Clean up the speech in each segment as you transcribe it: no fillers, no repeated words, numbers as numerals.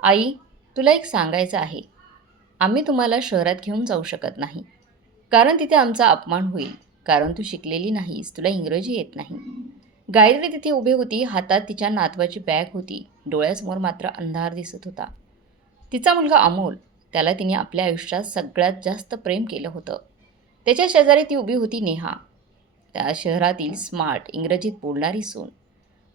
आई, तुला एक सांगायचं आहे. आम्ही तुम्हाला शहरात घेऊन जाऊ शकत नाही. कारण तिथे आमचा अपमान होईल. कारण तू शिकलेली नाहीस, तुला इंग्रजी येत नाही. गायत्री तिथे उभी होती, हातात तिच्या नातवाची बॅग होती. डोळ्यासमोर मात्र अंधार दिसत होता. तिचा मुलगा अमोल, त्याला तिने आपल्या आयुष्यात सगळ्यात जास्त प्रेम केलं होतं. त्याच्या शेजारी ती उभी होती नेहा, त्या शहरातील स्मार्ट, इंग्रजीत बोलणारी सून.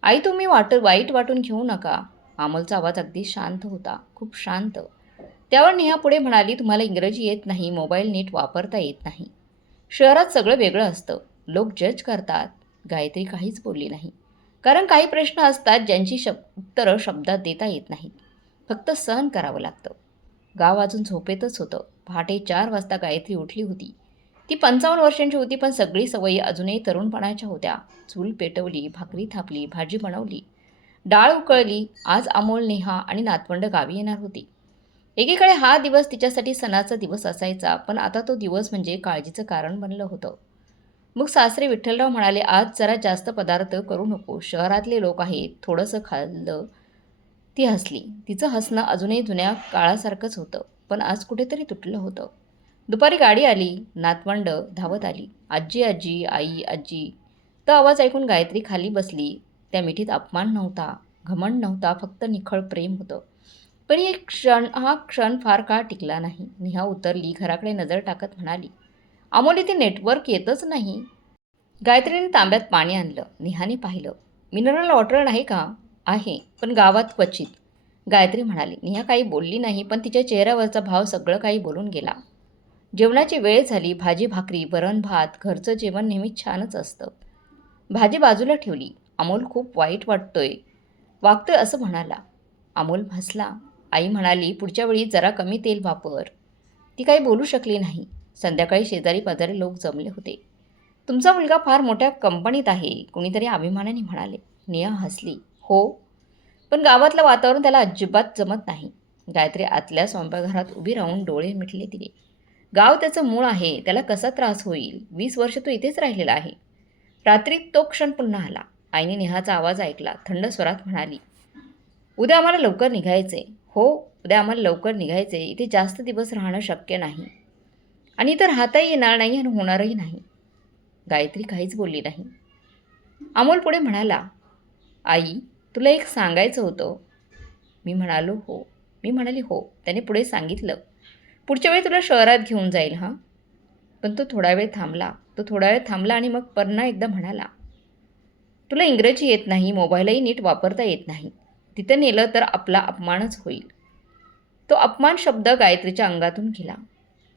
आई, तुम्ही वाईट वाटून घेऊ नका. अमोलचा आवाज अगदी शांत होता, खूप शांत. त्यावर नेहा पुढे म्हणाली, तुम्हाला इंग्रजी येत नाही, मोबाईल नीट वापरता येत नाही. शहरात सगळं वेगळं असतं. लोक जज करतात. गायत्री काहीच बोलली नाही. कारण काही प्रश्न असतात ज्यांची उत्तरं शब्दात देता येत नाहीत. फक्त सहन करावं लागतं. गाव अजून झोपेतच होतं. पहाटे 4 वाजता गायत्री उठली होती. ती 55 वर्षांची होती, पण सगळी सवयी अजूनही तरुणपणाच्या होत्या. चूल पेटवली, भाकरी थापली, भाजी बनवली, डाळ उकळली. आज अमोल, नेहा आणि नातवंड गावी येणार होती. एकीकडे हा दिवस तिच्यासाठी सणाचा दिवस असायचा, पण आता तो दिवस म्हणजे काळजीचं कारण बनलं होतं. मग सासरे विठ्ठलराव म्हणाले, आज जरा जास्त पदार्थ करू नको, शहरातले लोक आहेत, थोडंसं खाल्लं. ती हसली. तिचं हसणं अजूनही जुन्या काळासारखंच होतं, पण आज कुठेतरी तुटलं होतं. दुपारी गाडी आली. नातवंड धावत आली. आजी, आजी, आई, आजी. तो आवाज ऐकून गायत्री खाली बसली. त्या मिठीत अपमान नव्हता, घमंड नव्हता, फक्त निखळ प्रेम होतं. पण हा क्षण फार काळ टिकला नाही. नेहा उतरली, घराकडे नजर टाकत म्हणाली, अमोल, इथे नेटवर्क येतच नाही. गायत्रीने तांब्यात पाणी आणलं. नेहाने पाहिलं. मिनरल वॉटर नाही का? आहे, पण गावात क्वचित. गायत्री म्हणाली. नेहा काही बोलली नाही, पण तिच्या चेहऱ्यावरचा भाव सगळं काही बोलून गेला. जेवणाची वेळ झाली. भाजी भाकरी, वरण भात, घरचं जेवण नेहमीच छानच असतं. भाजी बाजूला ठेवली. अमोल खूप वाईट वागतोय असं म्हणाला. अमोल हसला. आई म्हणाली, पुढच्या वेळी जरा कमी तेल वापर. ती काही बोलू शकली नाही. संध्याकाळी शेजारी पाजारी लोक जमले होते. तुमचा मुलगा फार मोठ्या कंपनीत आहे, कुणीतरी अभिमानाने म्हणाले. नेहा हसली. हो, पण गावातलं वातावरण त्याला अजिबात जमत नाही. गायत्री आतल्या स्वयंपाकघरात उभी राहून डोळे मिटले तिने. गाव त्याचं मूळ आहे, त्याला कसा त्रास होईल? 20 वर्ष तो इथेच राहिलेला आहे. रात्री तो क्षण पुन्हा आला. आईने नेहाचा आवाज ऐकला. थंड स्वरात म्हणाली, उद्या आम्हाला लवकर निघायचे. हो, उद्या आम्हाला लवकर निघायचे. इथे जास्त दिवस राहणं शक्य नाही. आणि इथं राहताही येणार नाही आणि होणारही नाही. गायत्री काहीच बोलली नाही. अमोल पुढे म्हणाला, आई, तुला एक सांगायचं होतं. मी म्हणाली हो. त्याने पुढे सांगितलं, पुढच्या वेळी तुला शहरात घेऊन जाईल हां. पण तो थोडा वेळ थांबला आणि मग पुन्हा एकदा म्हणाला, तुला इंग्रजी येत नाही, मोबाईलही नीट वापरता येत नाही. तिथं नेलं तर आपला अपमानच होईल. तो अपमान शब्द गायत्रीच्या अंगातून गेला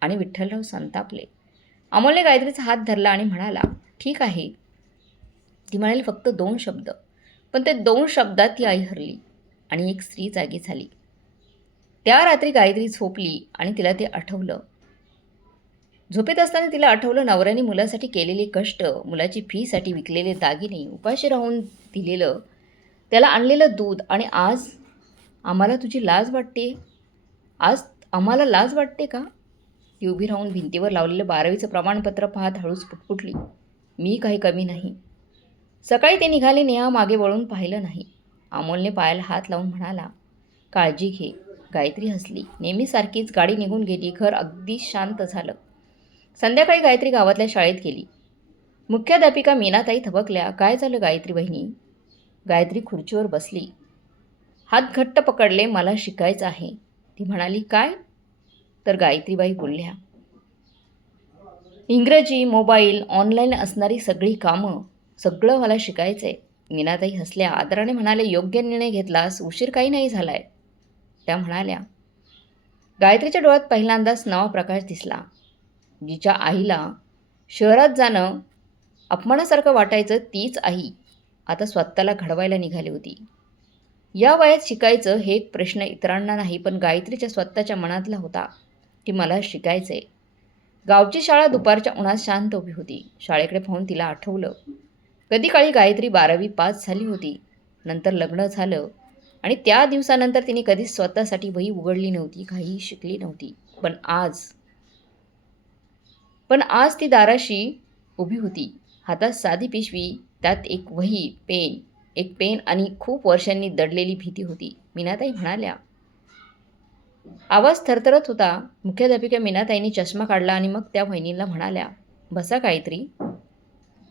आणि विठ्ठलराव संतापले. अमोलने गायत्रीचा हात धरला आणि म्हणाला, ठीक आहे. ती म्हणाली, फक्त 2 शब्द. पण ते 2 शब्दात ती आई हरली आणि एक स्त्री जागी झाली. त्या रात्री गायत्री झोपली आणि तिला ते आठवलं. झोपेत असताना तिला आठवलं, नवऱ्याने मुलासाठी केलेले कष्ट, मुलाची फीसाठी विकलेले दागिने, उपाशी राहून दिलेलं, त्याला आणलेलं दूध. आणि आज आम्हाला तुझी लाज वाटते? आज आम्हाला लाज वाटते का? ती उभी राहून भिंतीवर लावलेलं 12वीचं प्रमाणपत्र पाहत हळूच पुटपुटली, मी काही कमी नाही. सकाळी ते निघाले. नेहा मागे वळून पाहिलं नाही. अमोलने पायाला हात लावून म्हणाला, काळजी घे. गायत्री हसली. नेहमीसारखीच गाडी निघून गेली. घर अगदी शांत झालं. संध्याकाळी गायत्री गावातल्या शाळेत गेली. मुख्याध्यापिका मीनाताई थबकल्या. काय झालं गायत्री बहिणी? गायत्री खुर्चीवर बसली. हात घट्ट पकडले. मला शिकायचं आहे. ती म्हणाली, काय? तर गायत्रीबाई बोलल्या, इंग्रजी, मोबाईल, ऑनलाईन असणारी सगळी कामं, सगळं मला शिकायचं आहे. मीनाताई हसल्या. आदराने म्हणाले, योग्य निर्णय घेतलास, उशीर काही नाही झालाय. त्या म्हणाल्या. गायत्रीच्या डोळ्यात पहिल्यांदाच नवा प्रकाश दिसला. जिच्या आईला शहरात जाणं अपमानासारखं वाटायचं, तीच आई आता स्वतःला घडवायला निघाली होती. या वयात शिकायचं हे एक प्रश्न इतरांना नाही, पण गायत्रीच्या स्वतःच्या मनातला होता की मला शिकायचंय. गावची शाळा दुपारच्या उन्हात शांत उभी होती. शाळेकडे पाहून तिला आठवलं, कधी काळी गायत्री 12वी पास झाली होती. नंतर लग्न झालं आणि त्या दिवसानंतर तिने कधीच स्वतःसाठी वही उघडली नव्हती, काहीही शिकली नव्हती. पण आज ती दाराशी उभी होती. हातात साधी पिशवी, त्यात एक पेन आणि खूप वर्षांनी दडलेली भीती होती. मीनाताई म्हणाल्या, आवाज थरथरत होता. मुख्याध्यापिका मीनाताईंनी चष्मा काढला आणि मग त्या वहिनीला म्हणाल्या, "बसा गायत्री."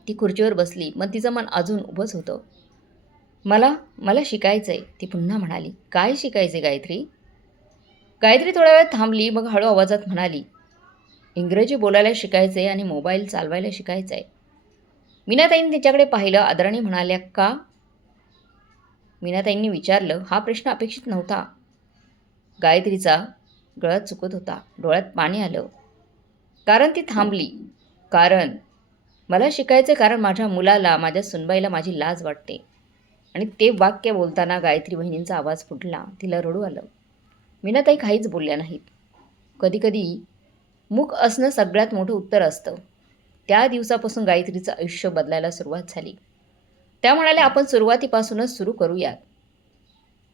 ती खुर्चीवर बसली. मग तिचं मन अजून उभंच होतं. मला मला शिकायचंय, ती पुन्हा म्हणाली. "काय शिकायचे गायत्री?" गायत्री थोड्या वेळ थांबली. मग हळू आवाजात म्हणाली, "इंग्रजी बोलायला शिकायचंय आणि मोबाईल चालवायला शिकायचंय." मीनाताईंनी तिच्याकडे पाहिलं. आदराने म्हणाल्या, "का?" मीनाताईंनी विचारलं. हा प्रश्न अपेक्षित नव्हता. गायत्रीचा गळा चुकत होता. डोळ्यात पाणी आलं. कारण ती थांबली. कारण मला शिकायचं, कारण माझ्या मुलाला, माझ्या सुनबाईला माझी लाज वाटते. आणि ते वाक्य बोलताना गायत्री बहिणींचा आवाज फुटला. तिला रडू आलं. मीनाताई काहीच बोलल्या नाहीत. कधीकधी मूक असणं सगळ्यात मोठं उत्तर असतं. त्या दिवसापासून गायत्रीचं आयुष्य बदलायला सुरुवात झाली. त्या म्हणाल्या, "आपण सुरुवातीपासूनच सुरू करूयात."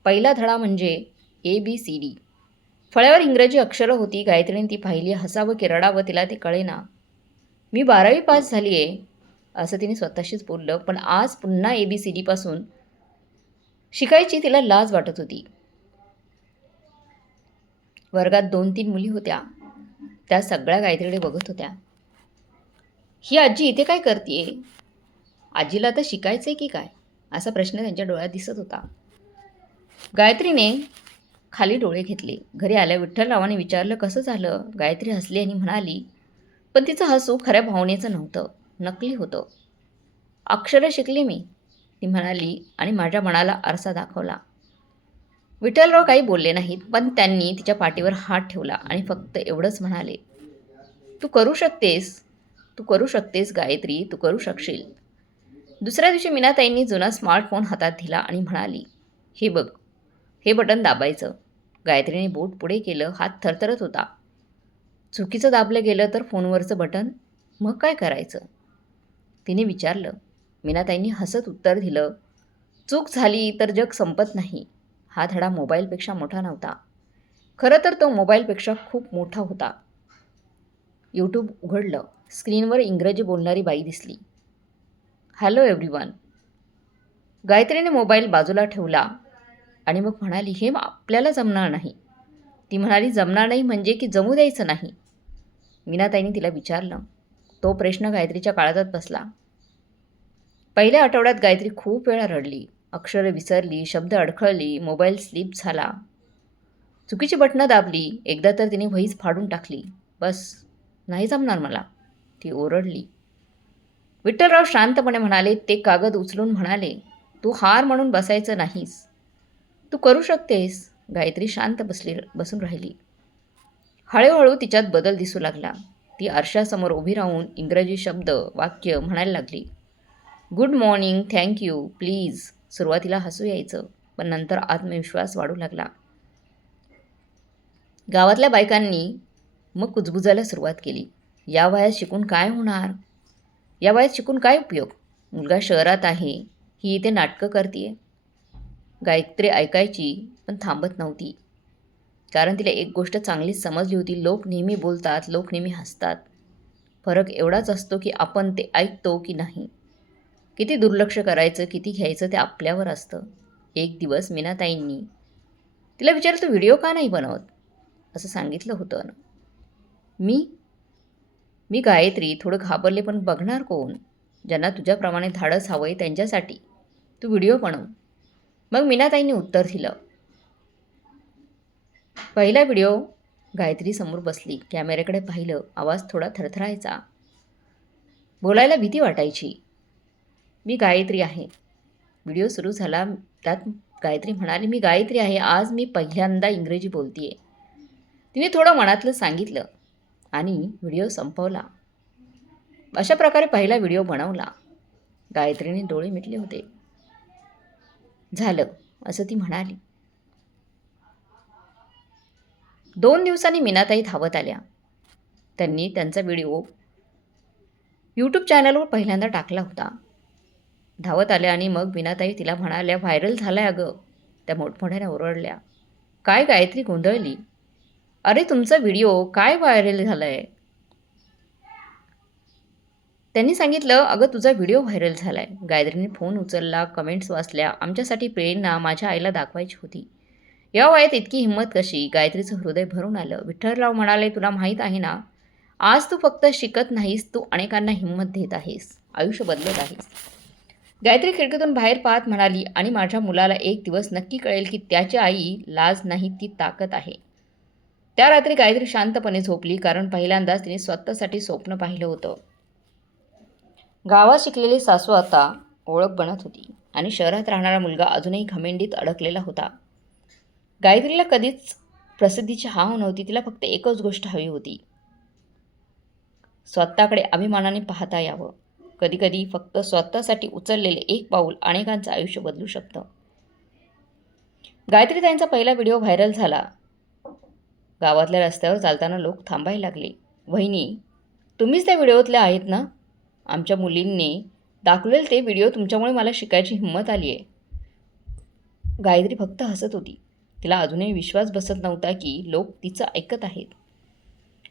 पहिला धडा म्हणजे ABCD. फळ्यावर इंग्रजी अक्षरं होती. गायत्रीने ती पाहिली. हसावं की रडावं तिला ते कळेना. "मी 12वी पास झाली आहे," असं तिने स्वतःशीच बोललं. पण आज पुन्हा ABCDपासून शिकायची तिला लाज वाटत होती. वर्गात 2-3 मुली होत्या. त्या सगळ्या गायत्रीकडे बघत होत्या. "ही आजी इथे काय करतीये? आजीला तर शिकायचंय की काय?" असा प्रश्न त्यांच्या डोळ्यात दिसत होता. गायत्रीने खाली डोळे घेतले. घरी आल्या विठ्ठलरावांनी विचारलं, "कसं झालं?" गायत्री हसली आणि म्हणाली, पण तिचं हसू खऱ्या भावनेचं नव्हतं, नकली होतं. "अक्षरं शिकली मी," ती म्हणाली आणि माझ्या मनाला आरसा दाखवला. विठ्ठलराव काही बोलले नाहीत, पण त्यांनी तिच्या पाठीवर हात ठेवला आणि फक्त एवढंच म्हणाले, "तू करू शकतेस, तू करू शकतेस गायत्री, तू करू शकशील." दुसऱ्या दिवशी मीनाताईंनी जुना स्मार्टफोन हातात दिला आणि म्हणाली, "हे बघ, हे बटन दाबायचं." गायत्रीने बोट पुढे केलं. हात थरथरत होता. चुकीचं दाबलं गेलं तर फोनवरचं बटन? मग काय करायचं? तिने विचारलं. मीनाताईंनी हसत उत्तर दिलं, "चूक झाली तर जग संपत नाही." हा धडा मोबाईलपेक्षा मोठा नव्हता. खरं तर तो मोबाईलपेक्षा खूप मोठा होता. यूट्यूब उघडलं. स्क्रीनवर इंग्रजी बोलणारी बाई दिसली. "Hello everyone." गायत्रीने मोबाईल बाजूला ठेवला आणि मग म्हणाली, "हे आपल्याला जमणार नाही." ती म्हणाली, "जमणार नाही म्हणजे की जमू द्यायचं नाही?" मीनाताईंनी तिला विचारलं. तो प्रश्न गायत्रीच्या काळजात बसला. पहिल्या आठवड्यात गायत्री खूप वेळा रडली. अक्षरं विसरली, शब्द अडखळली, मोबाईल स्लिप झाला. चुकीची बटणं दाबली. एकदा तर तिने वहीच फाडून टाकली. "बस, नाही जमणार मला," ती ओरडली. विठ्ठलराव शांतपणे म्हणाले. ते कागद उचलून म्हणाले, "तू हार म्हणून बसायचं नाहीस. तू करू शकतेस." गायत्री शांत बसून राहिली. हळूहळू तिच्यात बदल दिसू लागला. ती आरशासमोर उभी राहून इंग्रजी शब्द, वाक्य म्हणायला लागली. "Good morning, thank you, please." सुरुवातीला हसू यायचं, पण नंतर आत्मविश्वास वाढू लागला. गावातल्या बायकांनी मग कुजबुजायला सुरुवात केली. "या वयात शिकून काय होणार? या वयात शिकून काय उपयोग? मुलगा शहरात आहे, ही इथे नाटकं करतीये." गायत्री ऐकायची, पण थांबत नव्हती. कारण तिला एक गोष्ट चांगलीच समजली होती. लोक नेहमी बोलतात, लोक नेहमी हसतात. फरक एवढाच असतो की आपण ते ऐकतो की नाही. किती दुर्लक्ष करायचं, किती घ्यायचं ते आपल्यावर असतं. एक दिवस मीनाताईंनी तिला विचारलं, "तू व्हिडिओ का नाही बनवत?" असं सांगितलं होतं ना. मी मी गायत्री थोडं घाबरले, पण बघणार कोण? ज्यांना तुझ्याप्रमाणे धाडस हवंय त्यांच्यासाठी तू व्हिडिओ बनव. मग मीनाताईंनी उत्तर दिलं. पहिला व्हिडिओ. गायत्री समोर बसली. कॅमेऱ्याकडे पाहिलं. आवाज थोडा थरथरायचा. बोलायला भीती वाटायची. "मी गायत्री आहे." व्हिडिओ सुरू झाला. त्यात गायत्री म्हणाली, "मी गायत्री आहे. आज मी पहिल्यांदा इंग्रजी बोलतीये." तिने थोडं मनातलं सांगितलं आणि व्हिडिओ संपवला. अशा प्रकारे पहिला व्हिडिओ बनवला. गायत्रीने डोळे मिटले होते. "झालं," असं ती म्हणाली. 2 दिवसांनी मीनाताई धावत आल्या. त्यांनी त्यांचा व्हिडिओ यूट्यूब चॅनलवर पहिल्यांदा टाकला होता. धावत आल्या आणि मग मीनाताई तिला म्हणाल्या, "व्हायरल झालाय अगं." त्या मोठमोठ्याने ओरडल्या. "काय?" गायत्री गोंधळली. "अरे तुमचा व्हिडिओ काय व्हायरल झालाय?" त्यांनी सांगितलं, "अगं तुझा व्हिडिओ व्हायरल झालाय." गायत्रीने फोन उचलला, कमेंट्स वाचल्या. "आमच्यासाठी प्रेरणा माझ्या आईला दाखवायची होती. या वयात इतकी हिंमत कशी? गायत्रीचं हृदय भरून आलं. विठ्ठलराव म्हणाले, तुला माहीत आहे ना, आज तू फक्त शिकत नाहीस, तू अनेकांना हिंमत देत आहेस, आयुष्य बदलत आहेस. गायत्री खिडकीतून बाहेर पाहत म्हणाली, आणि माझ्या मुलाला एक दिवस नक्की कळेल की त्याची आई लाज नाही ती ताकद आहे. त्या रात्री गायत्री शांतपणे झोपली, कारण पहिल्यांदाच तिने स्वतःसाठी स्वप्न पाहिलं होतं. गावात शिकलेली सासू आता ओळख बनत होती, आणि शहरात राहणारा मुलगा अजूनही घमेंडीत अडकलेला होता. गायत्रीला कधीच प्रसिद्धीची हाव नव्हती. तिला फक्त एकच गोष्ट हवी होती, स्वतःकडे अभिमानाने पाहता यावं. कधीकधी फक्त स्वतःसाठी उचललेले एक पाऊल अनेकांचं आयुष्य बदलू शकतं. गायत्री ताईंचा पहिला व्हिडिओ व्हायरल झाला. गावातल्या रस्त्यावर चालताना लोक थांबायला लागले. वहिनी, तुम्हीच त्या व्हिडिओतले आहेत ना? आमच्या मुलींनी दाखवलेले ते व्हिडिओ तुमच्यामुळे मला शिकायची हिंमत आली आहे. गायत्री फक्त हसत होती. तिला अजूनही विश्वास बसत नव्हता की लोक तिचं ऐकत आहेत.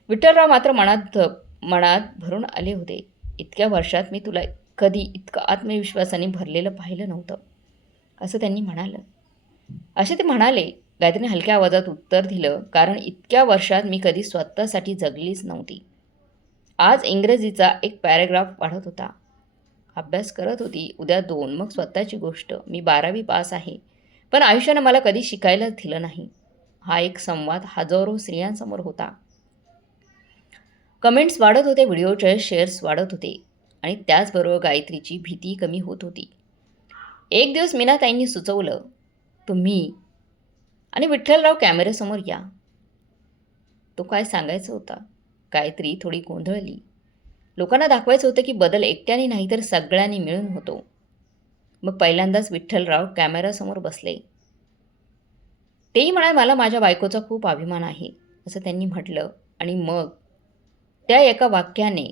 विठ्ठलराव मात्र मनात भरून आले होते. इतक्या वर्षात मी तुला कधी इतकं आत्मविश्वासाने भरलेलं पाहिलं नव्हतं, असं त्यांनी असे ते म्हणाले. गायत्रीने हलक्या आवाजात उत्तर दिलं, कारण इतक्या वर्षात मी कधी स्वतःसाठी जगलीच नव्हती. आज इंग्रजीचा एक पॅरेग्राफ वाढत होता. अभ्यास करत होती. उद्या 2, मग स्वतःची गोष्ट. मी 12वी पास आहे, पण आयुष्यानं मला कधी शिकायला दिलं नाही. हा एक संवाद हजारो स्त्रियांसमोर होता. कमेंट्स वाढत होते, व्हिडिओचे शेअर्स वाढत होते, आणि त्याचबरोबर गायत्रीची भीती कमी होत होती. एक दिवस मीनाताईंनी सुचवलं, तुम्ही आणि विठ्ठलराव कॅमेऱ्यासमोर या. तो काय सांगायचं होता? गायत्री थोडी गोंधळली. लोकांना दाखवायचं होतं की बदल एकट्याने नाही तर सगळ्यांनी मिळून होतो. मग पहिल्यांदाच विठ्ठलराव कॅमेऱ्यासमोर बसले. तेही म्हणाले, मला माझ्या बायकोचा खूप अभिमान आहे, असं त्यांनी म्हटलं. आणि मग त्या एका वाक्याने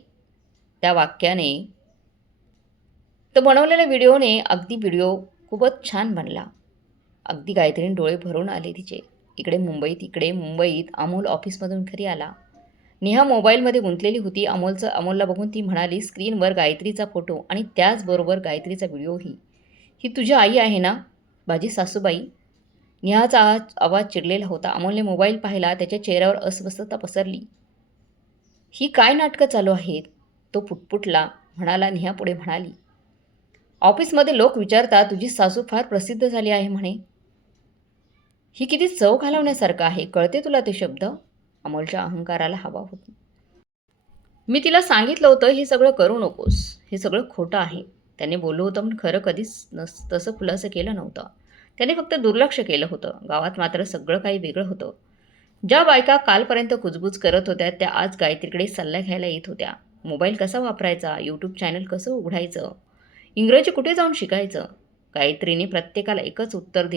तो बनवलेल्या व्हिडिओ खूपच छान बनला. अगदी गायत्रीने डोळे भरून आले तिचे. इकडे मुंबईत अमोल ऑफिसमधून घरी आला. नेहा मोबाईलमध्ये गुंतलेली होती. अमोलला बघून ती म्हणाली, स्क्रीनवर गायत्रीचा फोटो आणि त्याचबरोबर गायत्रीचा व्हिडिओही. ही तुझी आई आहे ना? बाजी सासूबाई. नेहाचा आवाज चिडलेला होता. अमोलने मोबाईल पाहिला. त्याच्या चेहऱ्यावर अस्वस्थता पसरली. ही काय नाटकं चालू आहेत? तो पुटपुटला. नेहा पुढे म्हणाली, ऑफिसमध्ये लोक विचारतात, तुझी सासू फार प्रसिद्ध झाली आहे म्हणे. ही किती चव घालवण्यासारखं आहे. कळते तुला ते शब्द? अमोलच्या अहंकाराला हवा होती. मी तिला सांगितलं होतं, हे सगळं करू नकोस, हे सगळं खोटं आहे. त्याने बोललो होतं, पण खरं कधीच तसं खुलासं केलं नव्हतं. त्याने फक्त दुर्लक्ष केलं होतं. गावात मात्र सगळं काही वेगळं होतं. ज्या बायका कालपर्यंत कुजबूज करत होत्या त्या आज गायत्रीकडे सल्ला घ्यायला येत होत्या. मोबाईल कसा वापरायचा, यूट्यूब चॅनल कसं उघडायचं, इंग्रजी कुठे जाऊन शिकायचं. गायत्रीने प्रत्येकाला एकच उत्तर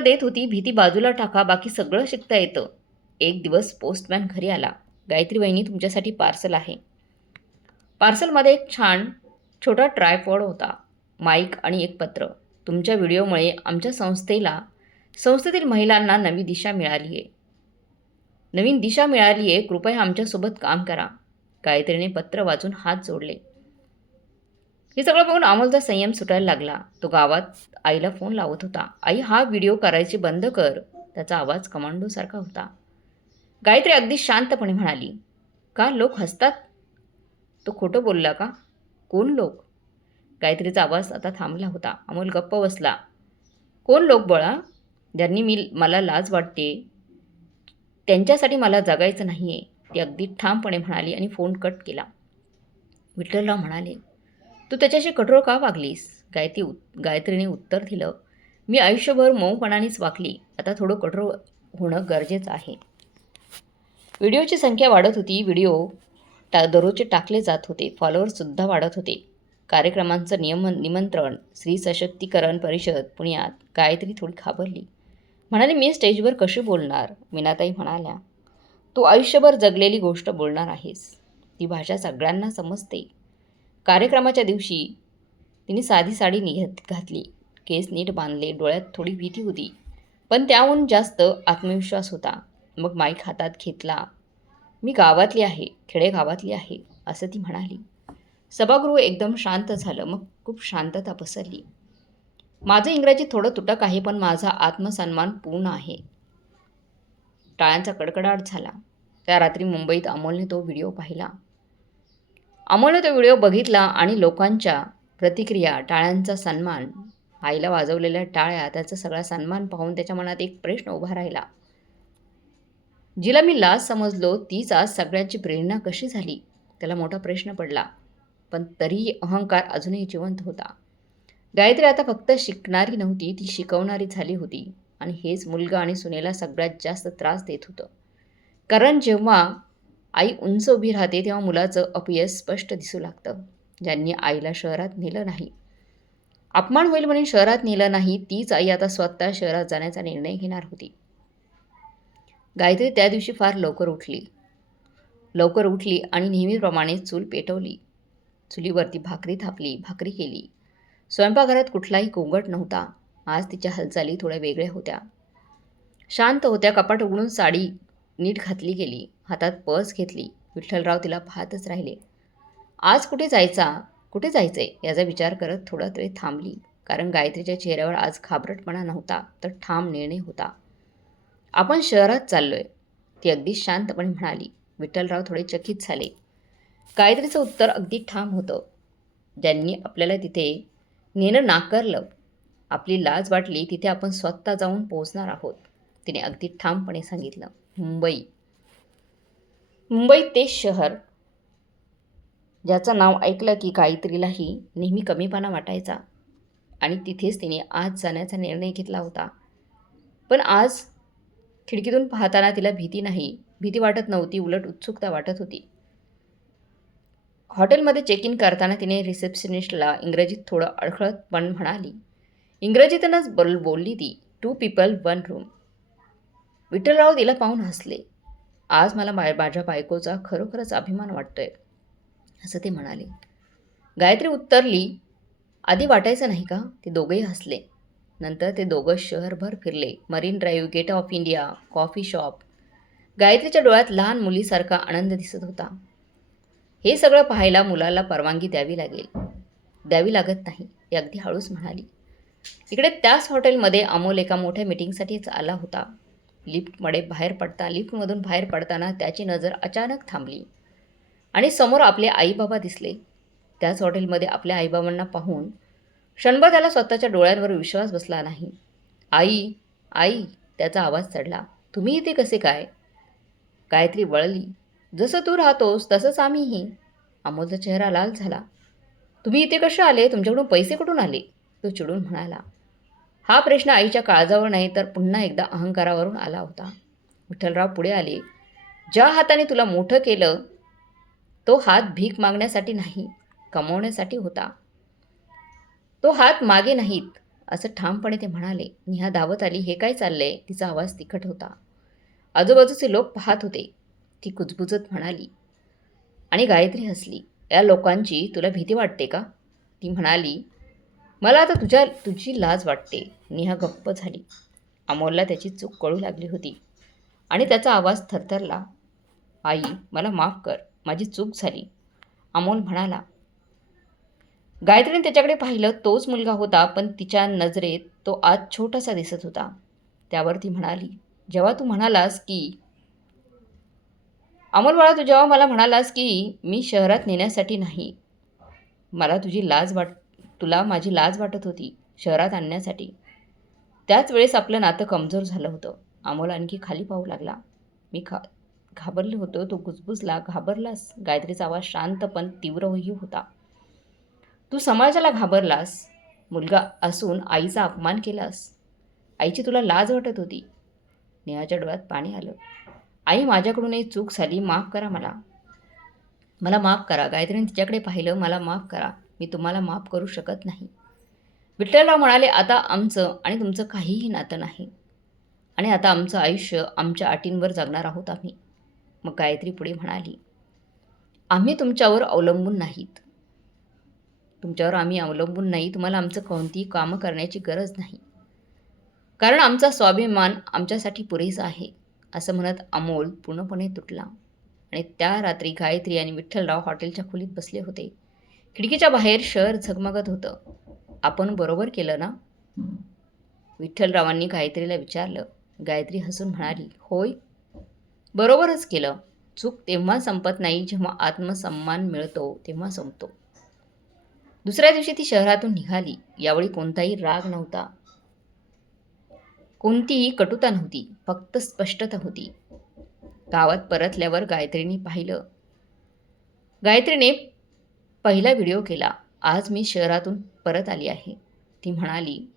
देत होती, भीती बाजूला टाका, बाकी सगळं शिकता येतं. एक दिवस पोस्टमॅन घरी आला. गायत्री वहिनी, तुमच्यासाठी पार्सल आहे. पार्सलमध्ये एक छान छोटा ट्रायपॉड होता, माईक आणि एक पत्र. तुमच्या व्हिडिओमुळे आमच्या संस्थेतील महिलांना नवीन दिशा मिळाली आहे. कृपया आमच्यासोबत काम करा. गायत्रीने पत्र वाचून हात जोडले. हे सगळं बघून अमोलचा संयम सुटायला लागला. तो गावात आईला फोन लावत होता. आई, हा व्हिडिओ करायचे बंद कर. त्याचा आवाज कमांडोसारखा होता. गायत्री अगदी शांतपणे म्हणाली, का लोक हसतात? तो खोटं बोलला का? कोण लोक? गायत्रीचा आवाज आता थांबला होता. अमोल गप्प बसला. कोण लोक बळा? ज्यांनी मला लाज वाटते त्यांच्यासाठी मला जगायचं नाहीये, ती अगदी ठामपणे म्हणाली आणि फोन कट केला. विठ्ठलराव म्हणाले, तू त्याच्याशी कठोर का वागलीस? गायत्रीने उत्तर दिलं, मी आयुष्यभर मऊपणानेच वागली. आता थोडं कठोर होणं गरजेचं आहे. व्हिडिओची संख्या वाढत होती. व्हिडिओ दररोजचे टाकले जात होते. फॉलोअर्ससुद्धा वाढत होते. कार्यक्रमांचं निमंत्रण, स्त्री सशक्तीकरण परिषद पुण्यात. गायत्री थोडी घाबरली. म्हणाली, मी स्टेजवर कशी बोलणार? मीनाताई म्हणाल्या, तू आयुष्यभर जगलेली गोष्ट बोलणार आहेस. ती भाषा सगळ्यांना समजते. कार्यक्रमाच्या दिवशी तिने साधी साडी घातली, केस नीट बांधले. डोळ्यात थोडी भीती होती, पण त्याहून जास्त आत्मविश्वास होता. मग माईक हातात घेतला. मी गावातली आहे, खेडेगावातली आहे, असं ती म्हणाली. सभागृह एकदम शांत झालं. मग खूप शांतता पसरली. माझं इंग्रजी थोडं तुटक आहे, पण माझा आत्मसन्मान पूर्ण आहे. टाळ्यांचा कडकडाट झाला. त्या रात्री मुंबईत अमोलने तो व्हिडिओ पाहिला. अमोलने तो व्हिडिओ बघितला आणि लोकांच्या प्रतिक्रिया, टाळ्यांचा सन्मान, आईला वाजवलेल्या टाळ्या, त्याचा सगळा सन्मान पाहून त्याच्या मनात एक प्रश्न उभा राहिला. जिला मी लाज समजलो तीच आज सगळ्यांची प्रेरणा कशी झाली? त्याला मोठा प्रश्न पडला. पण तरीही अहंकार अजूनही जिवंत होता. गायत्री आता फक्त शिकणारी नव्हती, ती शिकवणारी झाली होती. आणि हेच मुलगा आणि सुनेला सगळ्यात जास्त त्रास देत होतं. कारण जेव्हा आई उंच उभी राहते तेव्हा मुलाचं अपयश स्पष्ट दिसू लागतं. ज्यांनी आईला शहरात नेलं नाही, अपमान होईल म्हणून शहरात नेलं नाही, तीच आई आता स्वतः शहरात जाण्याचा निर्णय घेणार होती. गायत्री त्या दिवशी फार लवकर उठली आणि नेहमीप्रमाणे चूल पेटवली. चुलीवरती भाकरी थापली, भाकरी केली. स्वयंपाकघरात कुठलाही गोंगाट नव्हता. आज तिच्या हालचाली थोड्या वेगळ्या होत्या, शांत होत्या. कपाट उघडून साडी नीट घातली गेली, हातात पर्स घेतली. विठ्ठलराव तिला पाहतच राहिले. आज कुठे जायचंय याचा विचार करत थोडा वेळ थांबली. कारण गायत्रीच्या चेहऱ्यावर आज घाबरटपणा नव्हता, तर ठाम निर्णय होता. आपण शहरात चाललोय, ती अगदी शांतपणे म्हणाली. विठ्ठलराव थोडे चकित झाले. गायत्रीचं उत्तर अगदी ठाम होतं. ज्यांनी आपल्याला तिथे नेणं नाकारलं, आपली लाज वाटली, तिथे आपण स्वतः जाऊन पोहोचणार आहोत, तिने अगदी ठामपणे सांगितलं. मुंबई तेच शहर ज्याचं नाव ऐकलं की गायत्रीलाही नेहमी कमीपणा वाटायचा. आणि तिथेच तिने आज जाण्याचा निर्णय घेतला होता. पण आज खिडकीतून पाहताना तिला भीती वाटत नव्हती, उलट उत्सुकता वाटत होती. हॉटेलमध्ये चेक इन करताना तिने रिसेप्शनिस्टला इंग्रजीत थोडं अडखळत पण म्हणाली. इंग्रजीतूनच बोलली ती. 2 people 1 room. विठ्ठलराव तिला पाहून हसले. आज मला माझ्या बायकोचा खरोखरच अभिमान वाटतोय, असं ते म्हणाले. गायत्री उत्तरली, आधी वाटायचं नाही का? ते दोघेही हसले. नंतर ते दोघं शहरभर फिरले. Marine Drive, Gate of India, coffee shop. गायत्रीच्या डोळ्यात लहान मुलीसारखा आनंद दिसत होता. हे सगळं पाहायला मुलाला परवानगी द्यावी लागत नाही, ती अगदी हळूच म्हणाली. इकडे त्याच हॉटेलमध्ये अमोल एका मोठ्या मीटिंगसाठीच आला होता. लिफ्टमधून बाहेर पडताना त्याची नजर अचानक थांबली आणि समोर आपले आईबाबा दिसले. त्याच हॉटेलमध्ये आपल्या आईबाबांना पाहून क्षणभर त्याला स्वतःच्या डोळ्यांवर विश्वास बसला नाही. आई, आई, त्याचा आवाज चढला. तुम्ही इथे कसे काय? गायत्री वळली. जसं तू राहतोस तसंच आम्हीही. अमोलचा चेहरा लाल झाला. तुम्ही इथे कसे आले? तुमच्याकडून पैसे कुठून आले? तो चिडून म्हणाला. हा प्रश्न आईच्या काळजावर नाही तर पुन्हा एकदा अहंकारावरून आला होता. विठ्ठलराव पुढे आले. ज्या हाताने तुला मोठं केलं तो हात भीक मागण्यासाठी नाही, कमवण्यासाठी होता. तो हात मागे नाहीत, असं ठामपणे ते म्हणाले. नेहा धावत आली. हे काय चाललंय? तिचा आवाज तिखट होता. आजूबाजूचे लोक पाहत होते. ती कुजबुजत म्हणाली. आणि गायत्री हसली. या लोकांची तुला भीती वाटते का? ती म्हणाली. मला आता तुझी लाज वाटते. नेहा गप्प झाली. अमोलला त्याची चूक कळू लागली होती आणि त्याचा आवाज थरथरला. आई, मला माफ कर, माझी चूक झाली, अमोल म्हणाला. गायत्रीने त्याच्याकडे पाहिलं. तोच मुलगा होता, पण तिच्या नजरेत तो आज छोटासा दिसत होता. त्यावर ती म्हणाली. जेव्हा तू म्हणालास की अमोल बाळा, तू जेव्हा मला म्हणालास की मी शहरात नेण्यासाठी नाही, तुला माझी लाज वाटत होती शहरात आणण्यासाठी. त्याच वेळेस आपलं नातं कमजोर झालं होतं. अमोल आणखी खाली पाहू लागला. मी घाबरले होतो. तो कुजबुजला. घाबरलास? गायत्रीचा आवाज शांत पण तीव्रही होता. तू समाजाला घाबरलास, मुलगा असून आईचा अपमान केलास. आईची तुला लाज वाटत होती. नेहाच्या डोळ्यात पाणी आलं. आई, माझ्याकडून एक चूक झाली, माफ करा मला माफ करा. गायत्रीने तिच्याकडे पाहिलं. मला माफ करा, मी तुम्हाला माफ करू शकत नाही. विठ्ठलराव म्हणाले. आता आमचं आणि तुमचं काहीही नातं नाही आणि आता आमचं आयुष्य आमच्या अटींवर जगणार आहोत आम्ही. मग गायत्री पुढे म्हणाली. आम्ही तुमच्यावर अवलंबून नाही. तुम्हाला आमचं कोणतीही कामं करण्याची गरज नाही, कारण आमचा स्वाभिमान आमच्यासाठी पुरेसा आहे, असं म्हणत अमोल पूर्णपणे तुटला. आणि त्या रात्री गायत्री आणि विठ्ठलराव हॉटेलच्या खोलीत बसले होते. खिडकीच्या बाहेर शहर झगमगत होतं. आपण बरोबर केलं ना, विठ्ठलरावांनी गायत्रीला विचारलं. गायत्री हसून म्हणाली, होय, बरोबरच केलं. चूक तेव्हा संपत नाही जेव्हा आत्मसन्मान मिळतो तेव्हा संपतो. दुसऱ्या दिवशी ती शहरातून निघाली. यावेळी कोणताही राग नव्हता, कोणतीही कटुता नव्हती, फक्त स्पष्टता होती. गावात परतल्यावर गायत्रीने पाहिलं. गायत्रीने पहिला व्हिडिओ केला. आज मी शहरातून परत आली आहे. ती म्हणाली,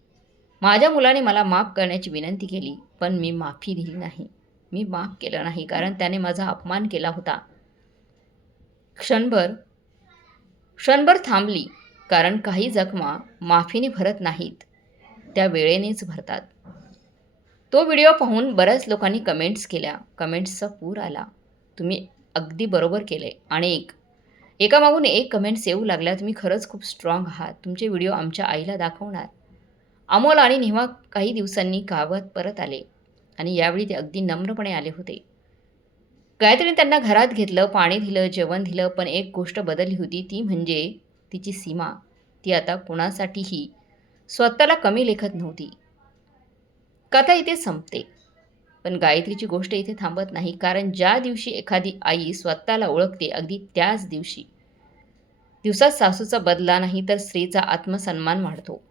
माझ्या मुलाने मला माफ करण्याची विनंती केली, पण मी माफी दिली नाही. मी माफ केलं नाही कारण त्याने माझा अपमान केला होता. क्षणभर थांबली, कारण काही जखमा माफीने भरत नाहीत, त्या वेळेनेच भरतात. तो व्हिडिओ पाहून बऱ्याच लोकांनी कमेंट्स केल्या. कमेंट्सचा पूर आला. तुम्ही अगदी बरोबर केले. आणि एकामागून एक कमेंट्स येऊ लागल्या. तुम्ही खरंच खूप स्ट्रॉंग आहात. तुमचे व्हिडिओ आमच्या आईला दाखवणार. अमोल आणि नेहा काही दिवसांनी गावात परत आले आणि यावेळी ते अगदी नम्रपणे आले होते. गायत्रीने त्यांना घरात घेतलं, पाणी दिलं, जेवण दिलं. पण एक गोष्ट बदलली होती, ती म्हणजे तिची सीमा. ती आता कुणासाठीही स्वतःला कमी लेखत नव्हती. कथा इथे संपते, पण गायत्रीची गोष्ट इथे थांबत नाही. कारण ज्या दिवशी एखादी आई स्वतःला ओळखते, अगदी त्याच दिवसात सासूचा बदला नाही तर स्त्रीचा आत्मसन्मान वाढतो.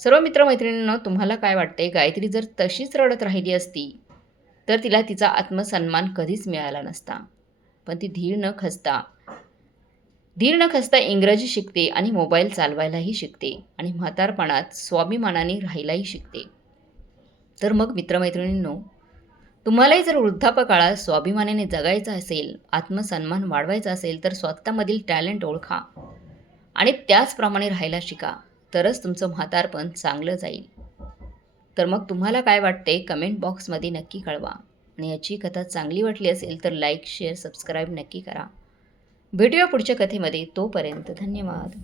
सर्व मित्रमैत्रिणींनो, तुम्हाला काय वाटते? गायत्री जर तशीच रडत राहिली असती तर तिला तिचा आत्मसन्मान कधीच मिळाला नसता. पण ती धीर न खचता इंग्रजी शिकते आणि मोबाईल चालवायलाही शिकते आणि म्हातारपणात स्वाभिमानाने राहायलाही शिकते. तर मग मित्रमैत्रिणींनो, तुम्हालाही जर वृद्धापकाळात स्वाभिमानाने जगायचं असेल, आत्मसन्मान वाढवायचा असेल, तर स्वतःमधील टॅलेंट ओळखा आणि त्याचप्रमाणे राहायला शिका. तरच तुमचं म्हातारपण चांगलं जाईल. तर मग तुम्हाला काय वाटते? कमेंट बॉक्समध्ये नक्की कळवा. आणि याची कथा चांगली वाटली असेल तर लाईक, शेअर, सबस्क्राईब नक्की करा. भेटूया पुढच्या कथेमध्ये. तोपर्यंत धन्यवाद.